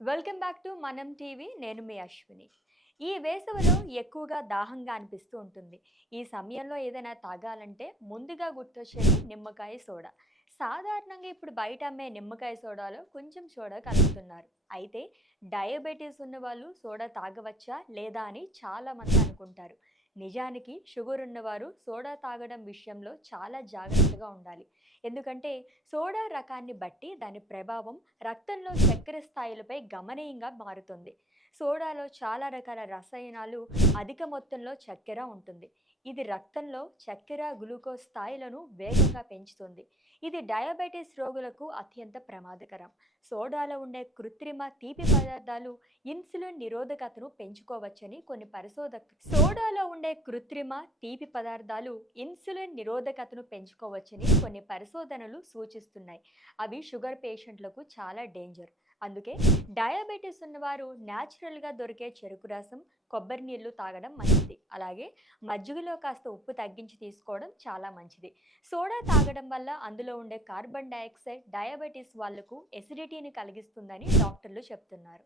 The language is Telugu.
Welcome back to Manam TV. నేను మీ అశ్విని. ఈ వేసవిలో ఎక్కువగా దాహంగా అనిపిస్తూ ఉంటుంది. ఈ సమయంలో ఏదైనా తాగాలంటే ముందుగా గుర్తొచ్చేది నిమ్మకాయ సోడా. సాధారణంగా ఇప్పుడు బయట అమ్మే నిమ్మకాయ సోడాలో కొంచెం సోడా కలుపుతున్నారు. అయితే డయాబెటీస్ ఉన్న వాళ్ళు సోడా తాగవచ్చా లేదా అని చాలామంది అనుకుంటారు. నిజానికి షుగర్ ఉన్నవారు సోడా తాగడం విషయంలో చాలా జాగ్రత్తగా ఉండాలి. ఎందుకంటే సోడా రకాన్ని బట్టి దాని ప్రభావం రక్తంలో చక్కెర స్థాయిలపై గమనీయంగా మారుతుంది. సోడాలో చాలా రకాల రసాయనాలు అధిక మొత్తంలో చక్కెర ఉంటుంది. ఇది రక్తంలో చక్కెర గ్లూకోజ్ స్థాయిలను వేగంగా పెంచుతుంది. ఇది డయాబెటీస్ రోగులకు అత్యంత ప్రమాదకరం. సోడాలో ఉండే కృత్రిమ తీపి పదార్థాలు ఇన్సులిన్ నిరోధకతను పెంచుకోవచ్చని కొన్ని పరిశోధకులు సోడాలో ఉండే కృత్రిమ తీపి పదార్థాలు ఇన్సులిన్ నిరోధకతను పెంచుకోవచ్చని కొన్ని పరిశోధనలు సూచిస్తున్నాయి. అవి షుగర్ పేషెంట్లకు చాలా డేంజర్. అందుకే డయాబెటీస్ ఉన్నవారు న్యాచురల్గా దొరికే చెరుకు రసం కొబ్బరి నీళ్ళు తాగడం మంచిది. అలాగే మజ్జిగలో కాస్త ఉప్పు తగ్గించి తీసుకోవడం చాలా మంచిది. సోడా తాగడం వల్ల అందులో ఉండే కార్బన్ డయాక్సైడ్ డయాబెటీస్ వాళ్ళకు ఎసిడిటీని కలిగిస్తుందని డాక్టర్లు చెప్తున్నారు.